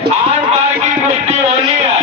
Are पार की कुश्ती होनी है।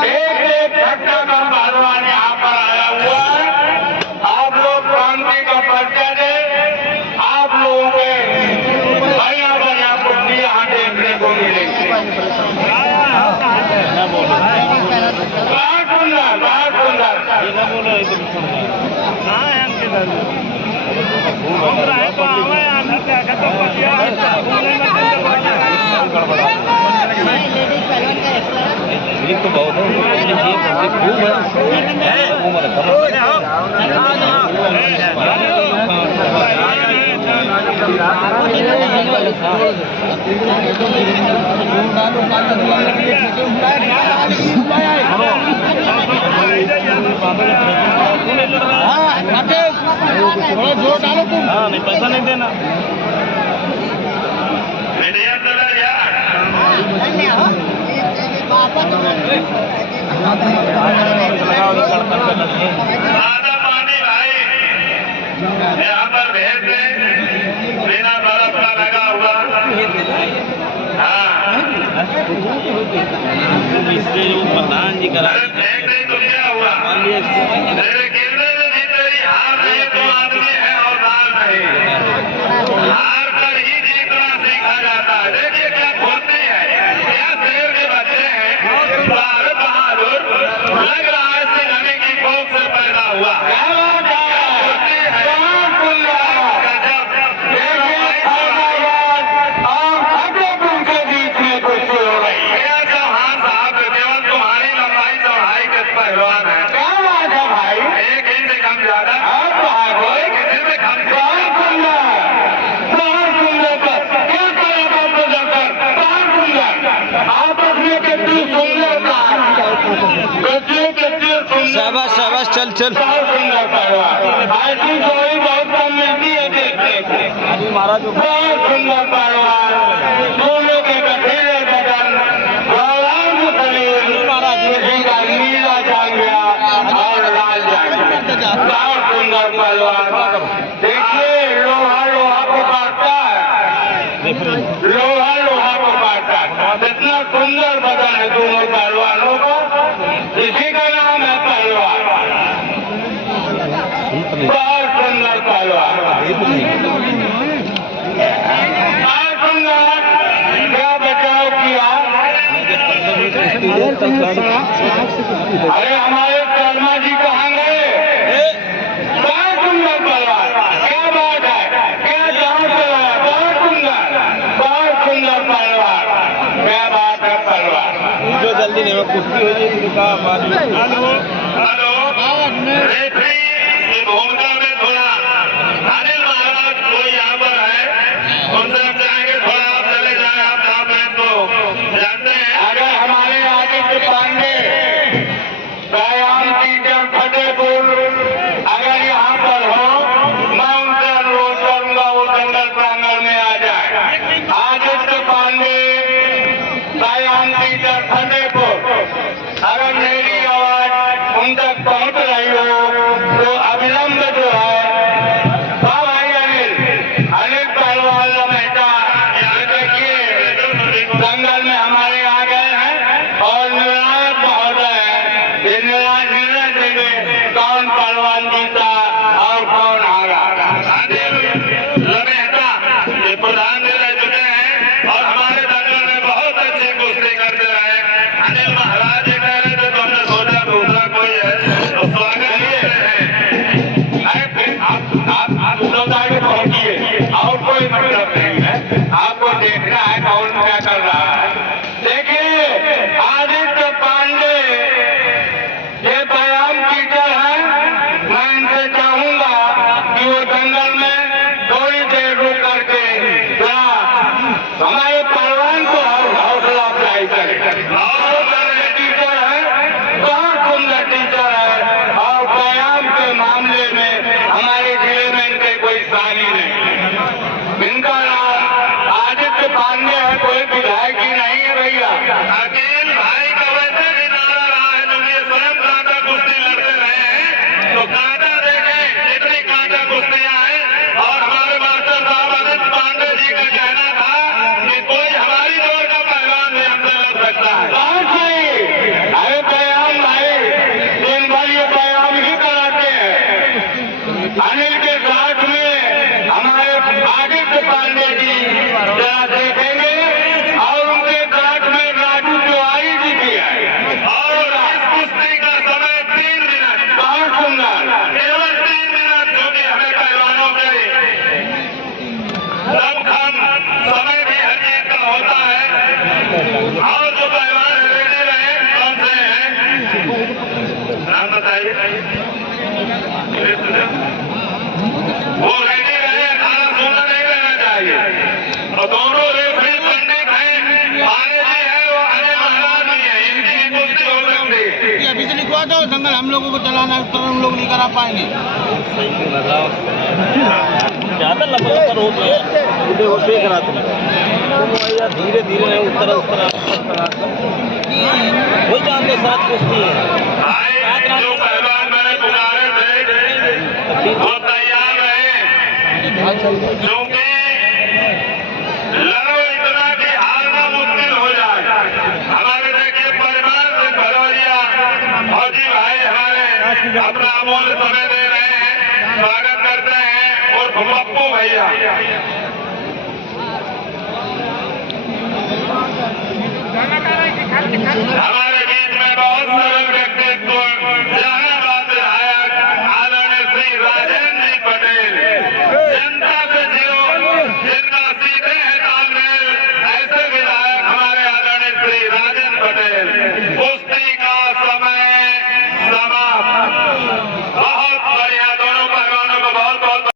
एक घटना का पहलवान यहाँ पर आया हुआ है। आप लोग क्रांति का परिचय दें। आप लोगों के बढ़िया बढ़िया कुश्ती यहाँ देखने को मिलेगी। बहुत सुंदर, बहुत सुंदर। तो बहुत जोर डालो तुम। नहीं पैसा नहीं देना। आधा पानी भाई यहाँ पर भेज दे, बिना बर्फ का लगा हुआ। इससे जो प्रधान जी का फेंक नहीं तो क्या हुआ? मेरे गिरने में भी तेरी हार नहीं तो आदमी है और दाल नहीं। हार कर ही जीतना सीखा जाता है। देखिए क्या बोलते हैं, क्या शेर के बच्चे हैं। बहादुर लग रहा है सिंघनी की कोख से पैदा हुआ। शाबाश शाबाश, चल चल। ऐसी जोड़ी बहुत कम मिलती है देखने को। महाराज बहुत सुंदर पहलवान, दोनों के गठीले बदन, गौरांग शरीर, किसी का नीला जांघिया और लाल जांघिया। बहुत सुंदर पहलवान। देखिए लोहा लोहा को काटता है, लोहा लोहा को काटता है। इतना सुंदर बदन है दोनों पहलवानों का, इसी का नाम है पहलवान। बहुत सुंदर पहलवान, बहुत सुंदर। क्या बचाव किया? अरे हमारे शर्मा जी कहाँ गए? बहुत सुंदर पहलवान, क्या बात है, क्या जान से लगा। बहुत सुंदर, बहुत सुंदर पहलवान। क्या बात है पहलवान। जो जल्दी नहीं वो कुश्ती हो जाएगी कहा बाद में। हेलो रेफरी की भूमिका में थोड़ा अनिल महाराज कोई यहाँ पर है, उनसे हम चाहेंगे थोड़ा आप चले जाए। आप तो जानते हैं अगर हमारे आदित्य पांडे व्यायाम टीचर फतेहपुर अगर यहाँ पर हो, मैं उनसे अनुरोध करूंगा वो जंगल प्रांगण में आ जाए। आदित्य पांडे व्यायाम टीचर फतेहपुर, अगर मेरी आवाज उन तक पहुंच रही हो तो अविलंब जो है भाई अनिल पहलवान मेहता यहाँ देखिए जंगल में हमारे आ गए हैं और निर्णायक महोदय ये निर्णय देंगे कौन पहलवान जीता और कौन हारा। अनिल मेहता ये प्रधान रह चुके हैं और हमारे दंगल में बहुत अच्छी कुश्ती करते रहे। अनिल महाराज ये कह रहे थे तो हमने सोचा दूसरा कोई है तो स्वागत आप लोग आगे पहुंचिए और कोई मतलब नहीं है, आपको देखना है कौन क्या कर रहा है। देखिए आदित्य पांडे ये व्यायाम टीचर है, मैं इनसे चाहूंगा कि वो जंगल में थोड़ी देर रुक करके जरा हमारे पहलवान को हौसला अफजाई करें। और टीचर है, बहुत सुंदर टीचर है और व्यायाम के मामले में हमारे जिले में इनके कोई सानी नहीं। इनका नाम आदित्य पांडे है, कोई विधायक ही नहीं है भैया। अकेल भाई का वैसे भी नारा रहा है, जब ये स्वयं कांटा कुश्ती लड़ते रहे हैं तो कांटा देखें इतनी कांटा कुश्तियां हैं। और हमारे मास्टर साहब आदित्य पांडे जी का कहना था कि कोई हमारी जोर का पहलवान भी हमसे लड़ सकता है। बहुत सही, अरे व्यायाम भाई दिन भर ये व्यायाम ही कराते हैं। अनिल के साथ में हमारे आदित्य पांडे जी जरा देखेंगे और उनके साथ में राजू तिवारी जी भी है। और इस कुश्ती का समय 3 मिनट, बहुत सुंदर, केवल 3 मिनट, जो कि हमें पहलवानों के दमखम समय भी हर चीज का होता है। और जो पहलवान रेडी रहे कौन से हैं नाम बताइए। वो रेडी रहे, खाना सोना नहीं रहना चाहिए। और दोनों रेफरी पंडित हैं, पानी जी है वो अनिल महाराज भी है, इनकी भी कुश्ती हो सकती है। ये अभी से लिखवा दो, जंगल हम लोगों को चलाना है, तो हम लोग नहीं करा पाएंगे। ज्यादा लगातार होते हैं उठे होते ही कराते हैं धीरे धीरे उस तरह वो जानते साथ कुश्ती है। जो पहलवान मैंने पुकारे थे वो तैयार रहे, क्योंकि लड़ो इतना कि हारना मुश्किल हो जाए। हमारे देखिए परिवार से भरवरिया फौजी भाई हमारे अपना अमूल्य समय दे रहे हैं, स्वागत करते हैं और पप्पू भैया। हमारे